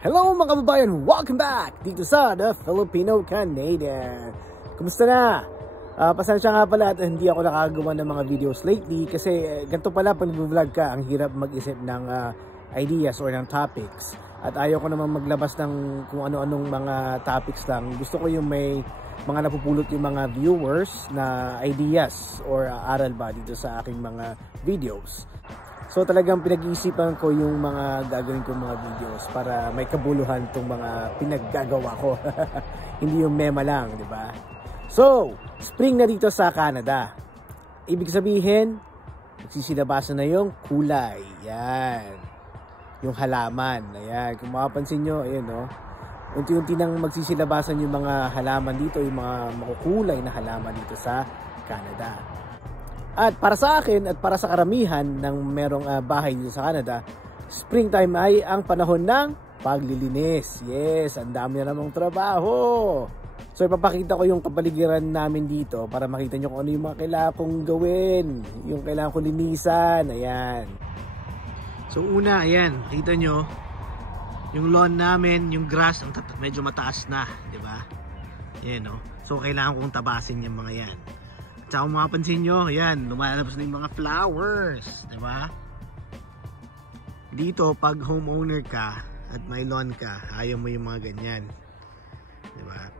Hello mga kababayan! Welcome back dito sa The Filipino Canadian. Kumusta na? Pasensya nga pala at hindi ako nakagawa ng mga videos lately kasi ganito pala pag vlog ka, ang hirap mag-isip ng ideas or ng topics. At ayaw ko naman maglabas ng kung ano-anong mga topics lang. Gusto ko yung may mga napupulot yung mga viewers na ideas or aral ba dito sa aking mga videos. So talagang pinag-iisipan ko yung mga gagawin kong mga videos para may kabuluhan itong mga pinaggagawa ko. Hindi yung mema lang, di ba? So, spring na dito sa Canada. Ibig sabihin, nagsisilabasan na yung kulay. Yan. Yung halaman. Ayan. Kung mapapansin nyo, ayun no. Unti-unti nang magsisilabasan yung mga halaman dito, yung mga makukulay na halaman dito sa Canada. At para sa akin at para sa karamihan ng merong bahay dito sa Canada, springtime ay ang panahon ng paglilinis. Yes, ang dami na namang trabaho. So ipapakita ko yung kapaligiran namin dito para makita nyo kung ano yung mga kailangan kong gawin, yung kailangan kong linisan. Ayan. So una, ayan, kita nyo yung lawn namin, yung grass medyo mataas na, di ba? Ayan, no? So kailangan kong tabasin yung mga yan. Tsaka kung mapapansin nyo, ayan, lumalabas na yung mga flowers, diba? Dito, pag homeowner ka at may lawn ka, ayaw mo yung mga ganyan, diba?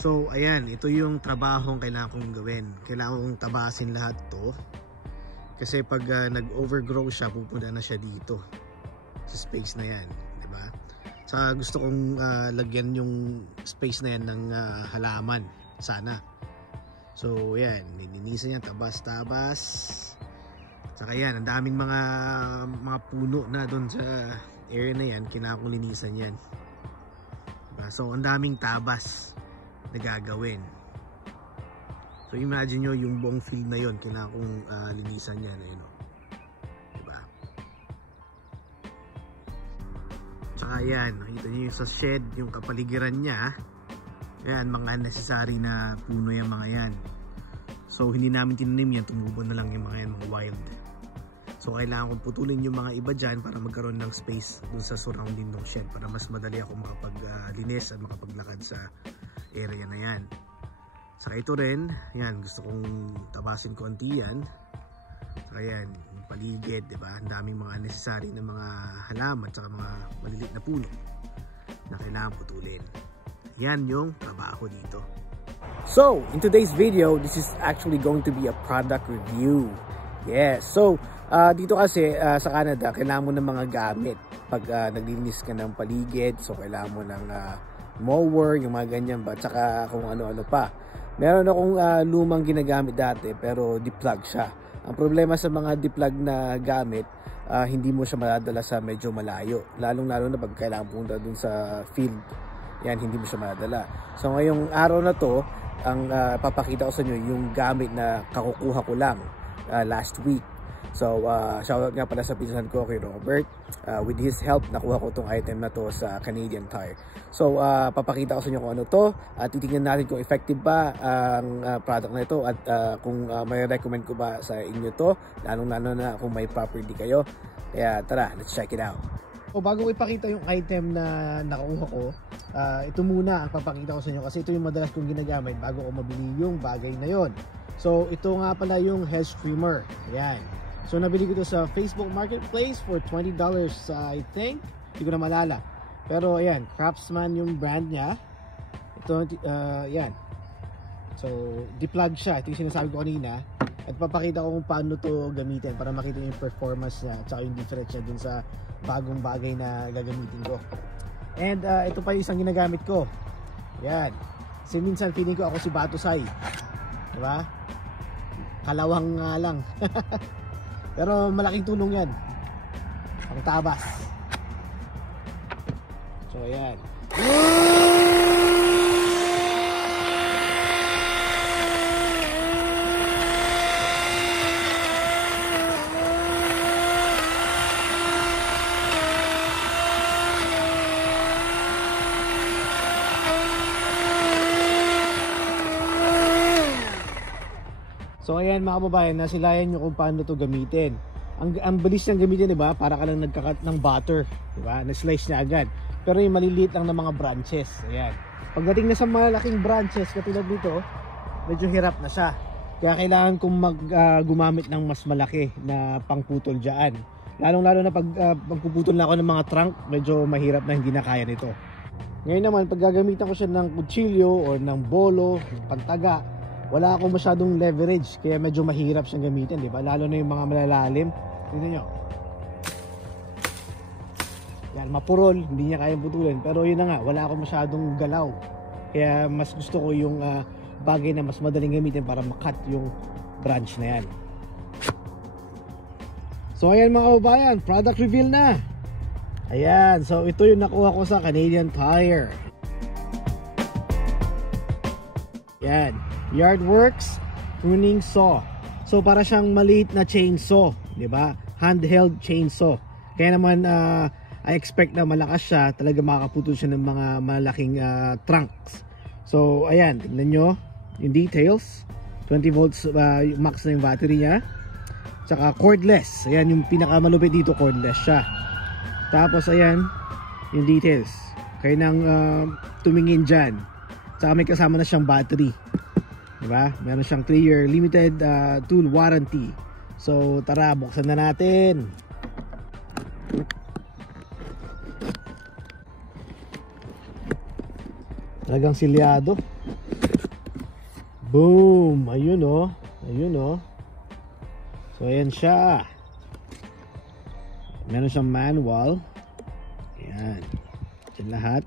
So, ayan, ito yung trabahong kailangan kong gawin. Kailangan kong tabasin lahat to. Kasi pag nag-overgrow siya, pupunta na siya dito, sa space na yan, diba? Tsaka gusto kong lagyan yung space na yan ng halaman, sana. So yan, nilinisan yan, tabas-tabas. Saka yan, ang daming mga puno na doon sa area na yan, kailangan kong linisan yan. Diba? So ang daming tabas na gagawin. So imagine nyo yung buong field na yon, kailangan kong linisan yan. Ayun, diba? Saka yan, nakita nyo yung sa shed, yung kapaligiran niya. Ayan, mga necessary na puno yung mga yan. So hindi namin tinanim yan, tumubo na lang yung mga yan, mga wild. So kailangan kong putulin yung mga iba dyan para magkaroon ng space dun sa surrounding ng shed para mas madali ako makapaglinis at makapaglakad sa area na yan. Saka ito rin, yan, gusto kong tabasin konti yan. Saka yan, yung paligid, diba? Ang daming mga necessary na mga halaman at mga maliliit na puno na kailangan putulin. Yan yung trabaho dito. So, in today's video, this is actually going to be a product review. Yes, so dito kasi sa Canada, kailangan mo ng mga gamit pag naglilinis ka ng paligid. So, kailangan mo ng mower, yung mga ganyan ba, tsaka kung ano-ano pa. Meron akong lumang ginagamit dati pero deplug siya. Ang problema sa mga deplug na gamit, hindi mo siya madadala sa medyo malayo. Lalong-lalo na pag kailangan punta dun sa field. Yan, hindi mo siya madala. So ngayong araw na to, ang papakita ko sa inyo yung gamit na kakukuha ko lang last week. So shoutout nga pala sa pinsan ko kay Robert. With his help, nakuha ko tong item na to sa Canadian Tire. So papakita ko sa inyo kung ano to at titingnan natin kung effective ba ang product na ito at kung may recommend ko ba sa inyo to, lalong-lalo na kung may property kayo. Kaya tara, let's check it out. O bago ko ipakita yung item na nakuha ko, ito muna ang papakita ko sa inyo kasi ito yung madalas kong ginagamit bago ko mabili yung bagay na yon. So ito nga pala yung hair trimmer. Ayan. So nabili ko ito sa Facebook Marketplace for $20 I think. Hindi ko na malala. Pero ayan, Craftsman yung brand niya. Ito, ayan. So deplug siya. Ito yung sinasabi ko kanina. At papakita ko kung paano to gamitin para makita yung performance niya at yung difference niya dun sa bagong bagay na gagamitin ko. And ito pa yung isang ginagamit ko. Yan. Kasi minsan feeling ko ako si Batusay. Diba? Kalawang nga lang. Pero malaking tulong yan. Ang tabas. So ayan. So ayan mga kababayan, nasilayan nyo kung paano to gamitin. Ang bilis niyang gamitin, 'di ba? Para ka lang nagkakat ng butter, 'di ba? Na-slice niya agad. pero yung maliliit lang na mga branches. Ayan. Pagdating na sa malaking branches katulad nito, medyo hirap na siya. Kaya kailangan kong gumamit ng mas malaki na pangputol dyan. Lalong-lalo na pag magpuputol na ako ng mga trunk, medyo mahirap na, hindi na kaya nito. Ngayon naman, pag gagamitan ko siya ng kutsilyo o ng bolo, ng pantaga, wala akong masyadong leverage, kaya medyo mahirap siyang gamitin, di ba? Lalo na yung mga malalalim. Tingnan nyo. Yan, mapurol, hindi niya kayang putulin. Pero yun na nga, wala akong masyadong galaw. Kaya mas gusto ko yung bagay na mas madaling gamitin para makat yung branch na yan. So ayan mga kababayan, product reveal na. Ayan, so ito yung nakuha ko sa Canadian Tire. Yan, Yardworks pruning saw. So para siyang maliit na chainsaw, di ba? Handheld chainsaw. Kaya naman I expect na malakas siya, talaga makakaputol siya ng mga malaking trunks. So ayan, tignan nyo yung details. 20 volts max na yung battery niya. Tsaka cordless. Ayan yung pinakamalupit dito, cordless siya. Tapos ayan yung details. Kaya nang tumingin dyan. Tsaka may kasama na siyang battery, diba? Meron siyang 3-year limited tool warranty. So tara, buksan na natin. Talagang silyado. Boom! Ayun oh. Ayun oh. So ayan siya. Meron siyang manual. Ayan. Diyan lahat.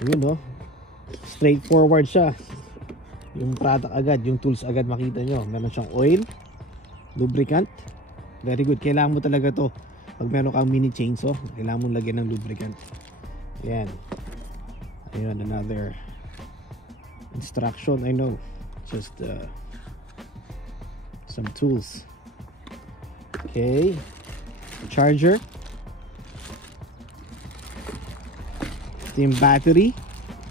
Ayun oh. Straightforward siya. Yung product agad, yung tools agad makita nyo. Meron siyang oil, lubricant. Very good. Kailangan mo talaga to. Pag meron kang mini chainsaw, kailangan mo lagyan ng lubricant. Ayan. Ayun, another instruction. I know. Just some tools. Okay. Charger. Ito yung battery.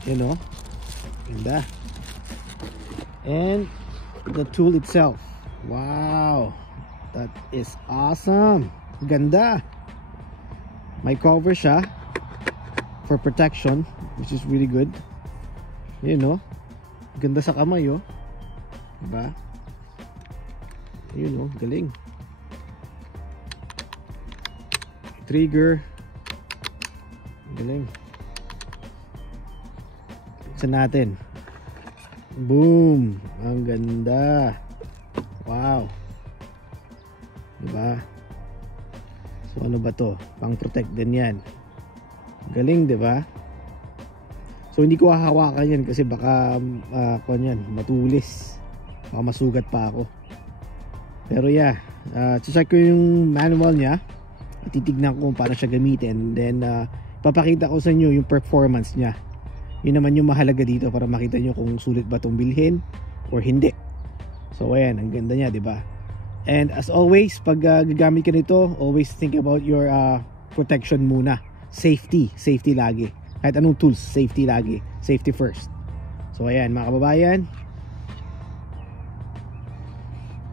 You know. Ganda. And the tool itself. Wow. That is awesome. Ganda. May cover siya for protection, which is really good. You know. Ganda sa kamay oh. Diba? Yun oh, galing. Trigger. Galing. Buksan natin. Boom! Ang ganda. Wow. Diba? So ano ba to? Pang protect din yan. Galing, diba? So hindi ko hahawakan yan kasi baka yan, matulis. Baka masugat pa ako. Pero yeah, check ko yung manual niya. Titignan ko kung paano siya gamitin. Then papakita ko sa inyo yung performance niya. Yun naman yung mahalaga dito para makita nyo kung sulit ba itong bilhin or hindi. So ayan, ang ganda niya, diba? And as always, pag gagamit ka nito, always think about your protection muna. Safety lagi. Kahit anong tools, safety lagi. Safety first. So ayan mga kababayan.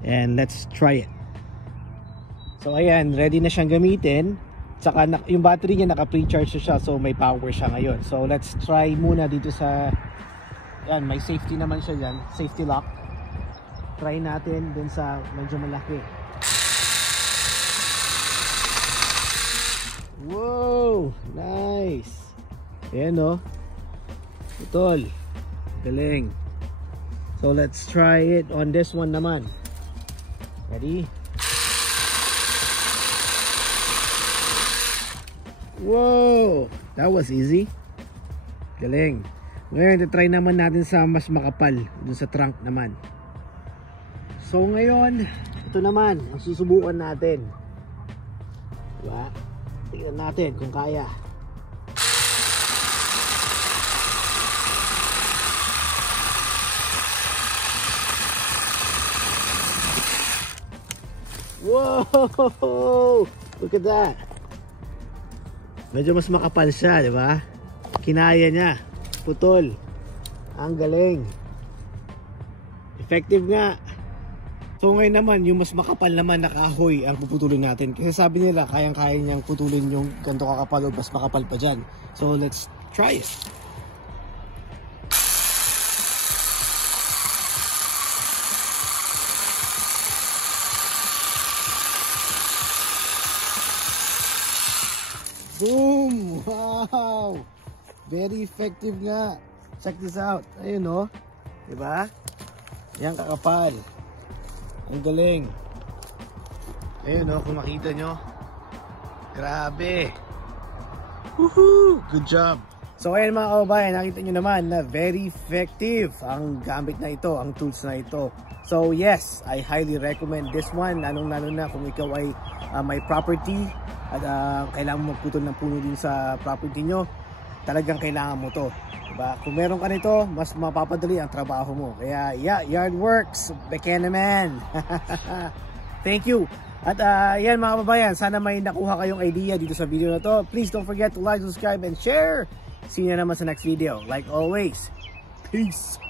And let's try it. So ayan, ready na siyang gamitin. Saka yung battery niya naka-pre-charge siya, so may power siya ngayon. So let's try muna dito sa yan, may safety naman siya diyan, safety lock. Try natin dun sa medyo malaki. Wow, nice. Ayan oh. Putol. Galing. So let's try it on this one naman. Ready? Whoa! That was easy. Galing. Ngayon, try naman natin sa mas makapal. Dun sa trunk naman. So ngayon, ito naman ang susubukan natin. Diba? Tingnan natin kung kaya. Whoa! Look at that. Medyo mas makapal siya, di ba? Kinaya niya. Putol. Ang galing. Effective nga. So ngayon naman, yung mas makapal naman na kahoy ang puputulin natin. Kasi sabi nila, kayang-kaya niyang putulin yung ganito kakapal o mas makapal pa dyan. So let's try it. Boom! Wow! Very effective nga. Check this out. Ayun o. Diba? Yan kakapal. Ang galing. Ayun o, kung makita nyo. Grabe. Woohoo! Good job. So ayun mga kababayan, nakita nyo naman na very effective ang gamit na ito, ang tools na ito. So yes, I highly recommend this one. Lalong-lalo na kung ikaw ay may property at kailangan mo magputol ng puno din sa property nyo, talagang kailangan mo to, diba? Kung meron ka nito, mas mapapadali ang trabaho mo. Kaya yeah, yard works, Bekena man. Thank you. At yan mga kababayan, sana may nakuha kayong idea dito sa video na to. Please don't forget to like, subscribe, and share. See you naman sa next video. Like always, peace.